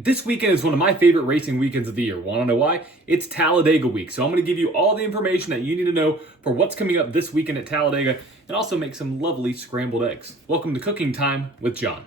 This weekend is one of my favorite racing weekends of the year. Want to know why? It's Talladega week. So I'm going to give you all the information that you need to know for what's coming up this weekend at Talladega and also make some lovely scrambled eggs. Welcome to Cooking Time with John.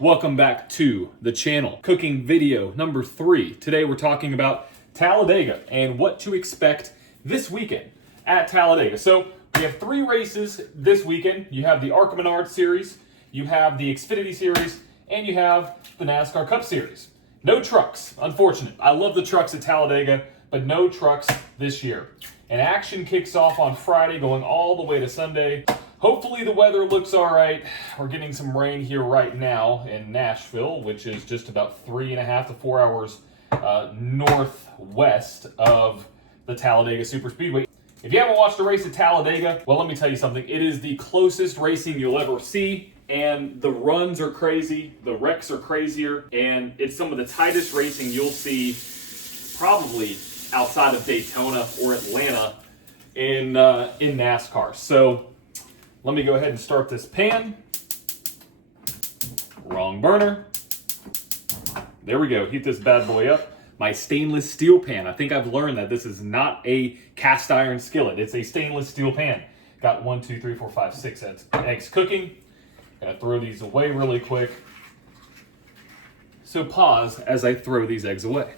Welcome back to the channel. Cooking video number 3. Today we're talking about Talladega and what to expect this weekend at Talladega. So we have 3 races this weekend. You have the ARCA Menards Series, you have the Xfinity Series, and you have the NASCAR Cup Series. No trucks, unfortunate. I love the trucks at Talladega, but no trucks this year. And action kicks off on Friday, going all the way to Sunday. Hopefully the weather looks all right. We're getting some rain here right now in Nashville, which is just about 3.5 to 4 hours northwest of the Talladega Superspeedway. If you haven't watched a race at Talladega, well, let me tell you something. It is the closest racing you'll ever see. And the runs are crazy, the wrecks are crazier, and it's some of the tightest racing you'll see probably outside of Daytona or Atlanta in NASCAR. So let me go ahead and start this pan. Wrong burner. There we go, heat this bad boy up. My stainless steel pan. I think I've learned that this is not a cast iron skillet, it's a stainless steel pan. Got 1, 2, 3, 4, 5, 6 eggs cooking. Gonna throw these away really quick. So pause as I throw these eggs away.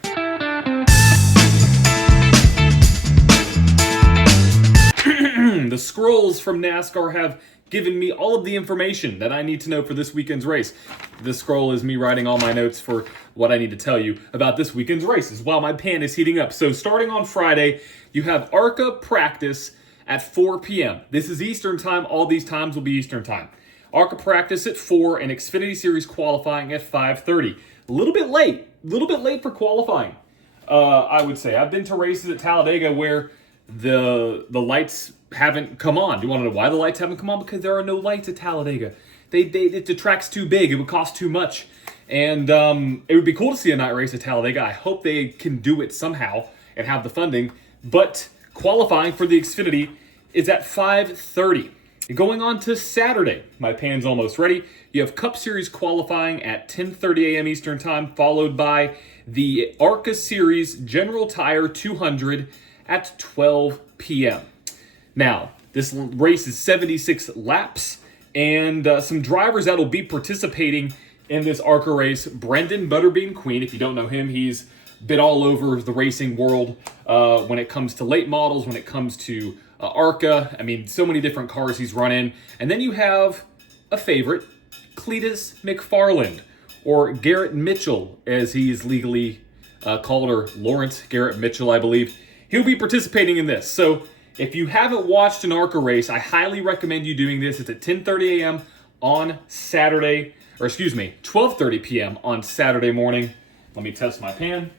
The scrolls from NASCAR have given me all of the information that I need to know for this weekend's race. This scroll is me writing all my notes for what I need to tell you about this weekend's races while my pan is heating up. So starting on Friday, you have ARCA practice at 4 p.m. This is Eastern time. All these times will be Eastern time. ARCA practice at 4 and Xfinity Series qualifying at 5:30. A little bit late for qualifying, I would say. I've been to races at Talladega where the lights haven't come on. Do you want to know why the lights haven't come on? Because there are no lights at Talladega. The track's too big. It would cost too much. And it would be cool to see a night race at Talladega. I hope they can do it somehow and have the funding. But qualifying for the Xfinity is at 5:30. Going on to Saturday, my pan's almost ready. You have Cup Series qualifying at 10:30 a.m. Eastern Time, followed by the ARCA Series General Tire 200 at 12 p.m. Now, this race is 76 laps, and some drivers that will be participating in this ARCA race. Brendan Butterbean Queen, if you don't know him, he's been all over the racing world when it comes to late models, when it comes to ARCA. I mean, so many different cars he's run in. And then you have a favorite, Cletus McFarland, or Garrett Mitchell, as he is legally called, or Lawrence Garrett Mitchell, I believe. He'll be participating in this. So if you haven't watched an ARCA race, I highly recommend you doing this. It's at 10:30 a.m. on Saturday, or excuse me, 12:30 p.m. on Saturday morning. Let me test my pan.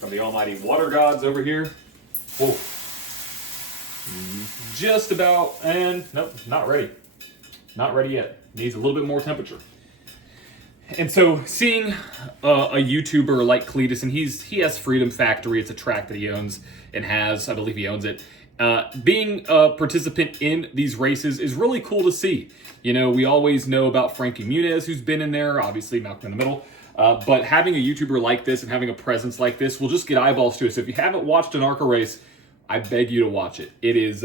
From the almighty water gods over here. Whoa. Just about, and nope, not ready. Not ready yet. Needs a little bit more temperature. And so seeing a YouTuber like Cletus, and he has Freedom Factory, it's a track that he owns and has, I believe he owns it. Being a participant in these races is really cool to see. You know, we always know about Frankie Muniz, who's been in there, obviously Malcolm in the Middle. But having a YouTuber like this and having a presence like this will just get eyeballs to it. So if you haven't watched an ARCA race, I beg you to watch it. It is,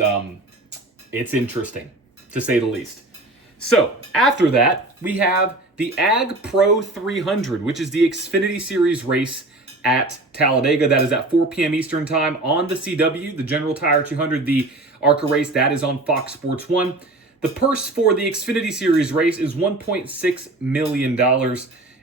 it's interesting, to say the least. So, after that, we have the Ag Pro 300, which is the Xfinity Series race at Talladega. That is at 4 p.m. Eastern Time on the CW, the General Tire 200, the ARCA race. That is on Fox Sports 1. The purse for the Xfinity Series race is $1.6 million,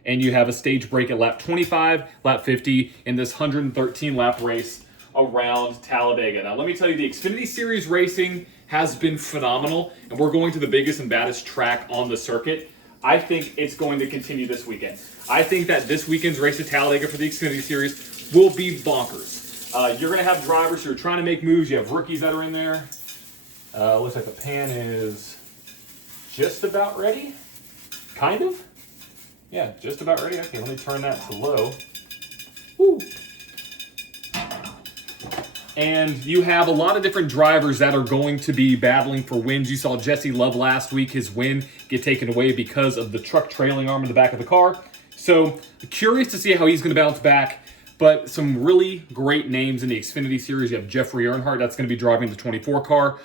and you have a stage break at lap 25, lap 50 in this 113-lap race around Talladega. Now, let me tell you, the Xfinity Series racing has been phenomenal, and we're going to the biggest and baddest track on the circuit. I think it's going to continue this weekend. I think that this weekend's race at Talladega for the Xfinity Series will be bonkers. You're going to have drivers who are trying to make moves. You have rookies that are in there. Looks like the pan is just about ready. Kind of. Yeah, just about ready. Okay, let me turn that to low. Woo. And you have a lot of different drivers that are going to be battling for wins. You saw Jesse Love last week, his win get taken away because of the truck trailing arm in the back of the car. So curious to see how he's going to bounce back. But some really great names in the Xfinity Series. You have Jeffrey Earnhardt, that's going to be driving the 24 car.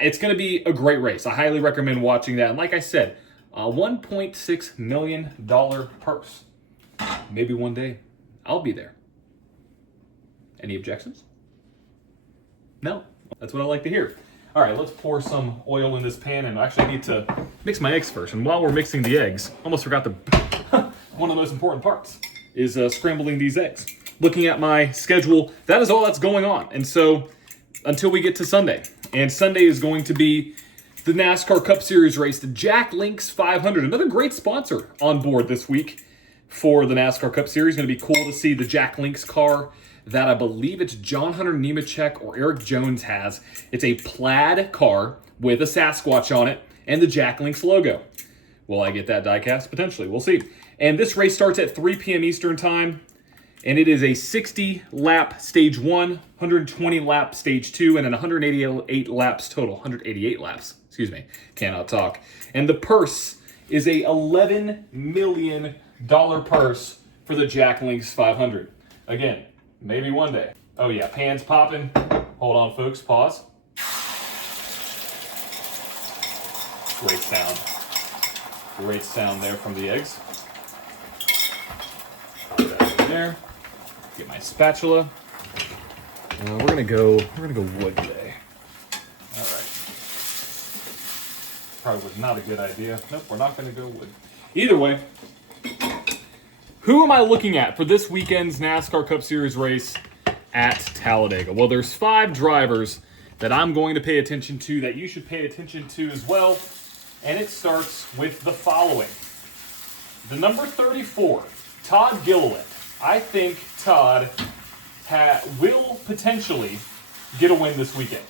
It's going to be a great race. I highly recommend watching that. And like I said, a $1.6 million purse. Maybe one day I'll be there. Any objections? No, that's what I like to hear. All right, let's pour some oil in this pan, and I actually need to mix my eggs first. And while we're mixing the eggs, almost forgot the one of the most important parts is scrambling these eggs. Looking at my schedule, that is all that's going on. And so until we get to Sunday, and Sunday is going to be the NASCAR Cup Series race, the Jack Links 500, another great sponsor on board this week for the NASCAR Cup Series. Going to be cool to see the Jack Links car that I believe it's John Hunter Nemechek or Eric Jones has. It's a plaid car with a Sasquatch on it and the Jack Links logo. Will I get that diecast? Potentially. We'll see. And this race starts at 3 p.m. Eastern Time, and it is a 60-lap Stage 1, 120-lap Stage 2, and then 188 laps total. 188 laps. Excuse me. Cannot talk. And the purse is a $11 million purse for the Jack Links 500. Again, maybe one day. Oh yeah, pan's popping. Hold on, folks. Pause. Great sound. Great sound there from the eggs. Put that in there. Get my spatula. We're gonna go wood today. All right. Probably was not a good idea. Nope, we're not gonna go wood. Either way. Who am I looking at for this weekend's NASCAR Cup Series race at Talladega? Well, there's 5 drivers that I'm going to pay attention to that you should pay attention to as well. And it starts with the following. The number 34, Todd Gilliland. I think Todd will potentially get a win this weekend.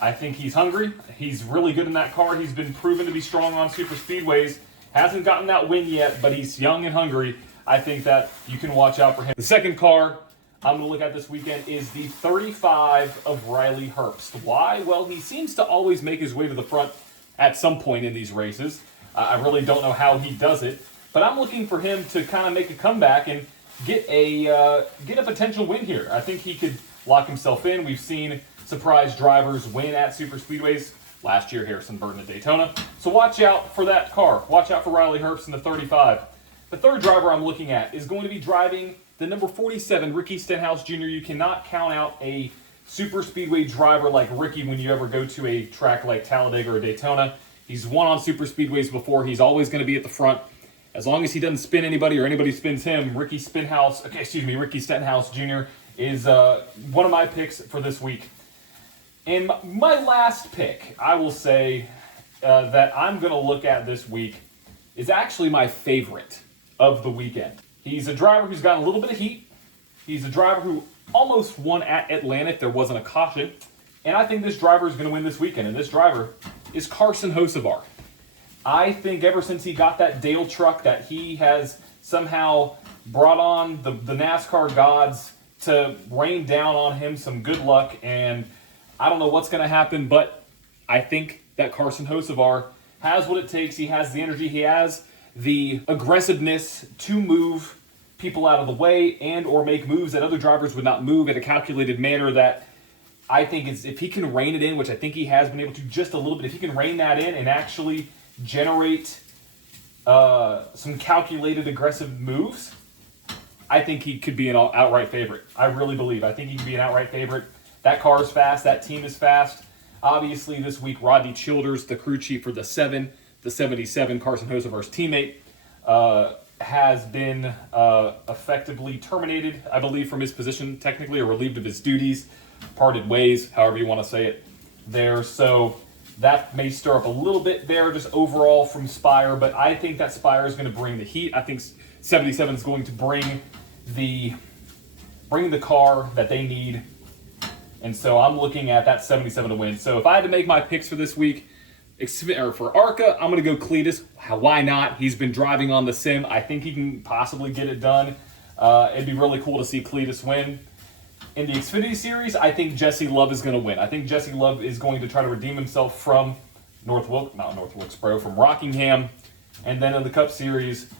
I think he's hungry. He's really good in that car. He's been proven to be strong on super speedways. Hasn't gotten that win yet, but he's young and hungry. I think that you can watch out for him. The second car I'm going to look at this weekend is the 35 of Riley Herbst. Why? Well, he seems to always make his way to the front at some point in these races. I really don't know how he does it, but I'm looking for him to kind of make a comeback and get a potential win here. I think he could lock himself in. We've seen surprise drivers win at super speedways. Last year, Harrison Burton at Daytona. So watch out for that car. Watch out for Riley Herbst in the 35. The third driver I'm looking at is going to be driving the number 47, Ricky Stenhouse Jr. You cannot count out a super speedway driver like Ricky when you ever go to a track like Talladega or Daytona. He's won on super speedways before. He's always going to be at the front. As long as he doesn't spin anybody or anybody spins him, Ricky Stenhouse Jr. is one of my picks for this week. And my last pick, I will say, that I'm going to look at this week is actually my favorite of the weekend. He's a driver who's gotten a little bit of heat. He's a driver who almost won at Atlanta if there wasn't a caution. And I think this driver is going to win this weekend. And this driver is Carson Hocevar. I think ever since he got that Dale truck that he has somehow brought on the NASCAR gods to rain down on him some good luck. And I don't know what's going to happen, but I think that Carson Hocevar has what it takes. He has the energy. He has the aggressiveness to move people out of the way and or make moves that other drivers would not move in a calculated manner that I think is, if he can rein it in, which I think he has been able to just a little bit, if he can rein that in and actually generate some calculated aggressive moves, I think he could be an outright favorite. I really believe. I think he could be an outright favorite. That car is fast. That team is fast. Obviously, this week, Rodney Childers, the crew chief for the 77, Carson Hocevar's teammate, has been effectively terminated, I believe, from his position, technically, or relieved of his duties, parted ways, however you want to say it there. So that may stir up a little bit there, just overall from Spire, but I think that Spire is going to bring the heat. I think 77 is going to bring the car that they need. And so I'm looking at that 77 to win. So if I had to make my picks for this week, or for ARCA, I'm going to go Cletus. Why not? He's been driving on the sim. I think he can possibly get it done. It'd be really cool to see Cletus win. In the Xfinity Series, I think Jesse Love is going to win. I think Jesse Love is going to try to redeem himself from from Rockingham. And then in the Cup Series,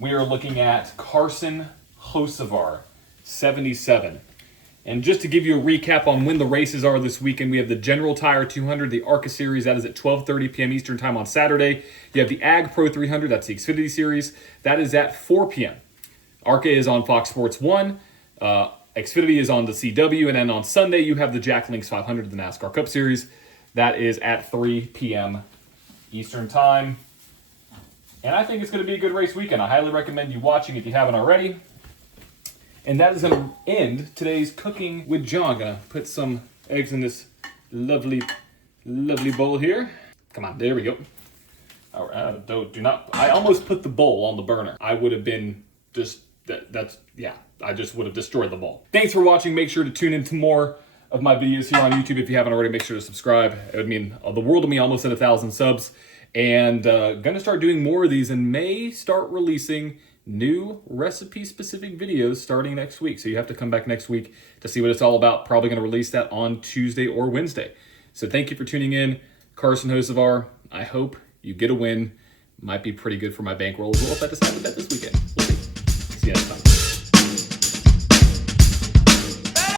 we are looking at Carson Hocevar, 77. And just to give you a recap on when the races are this weekend, we have the General Tire 200, the ARCA Series, that is at 12:30 p.m. Eastern Time on Saturday. You have the Ag Pro 300, that's the Xfinity Series, that is at 4 p.m. ARCA is on Fox Sports 1, Xfinity is on the CW, and then on Sunday you have the Jack Links 500, the NASCAR Cup Series. That is at 3 p.m. Eastern Time. And I think it's going to be a good race weekend. I highly recommend you watching if you haven't already. And that is going to end today's Cooking with John. I'm going to put some eggs in this lovely, lovely bowl here. Come on, there we go. All right, do not. I almost put the bowl on the burner. I would have been just, I just would have destroyed the bowl. Thanks for watching. Make sure to tune in to more of my videos here on YouTube. If you haven't already, make sure to subscribe. It would mean the world to me, almost at 1,000 subs. And gonna start doing more of these and may start releasing new recipe-specific videos starting next week. So you have to come back next week to see what it's all about. Probably going to release that on Tuesday or Wednesday. So thank you for tuning in. Carson Hocevar, I hope you get a win. Might be pretty good for my bankroll as well if I decide to bet this weekend. We'll see. See you next time.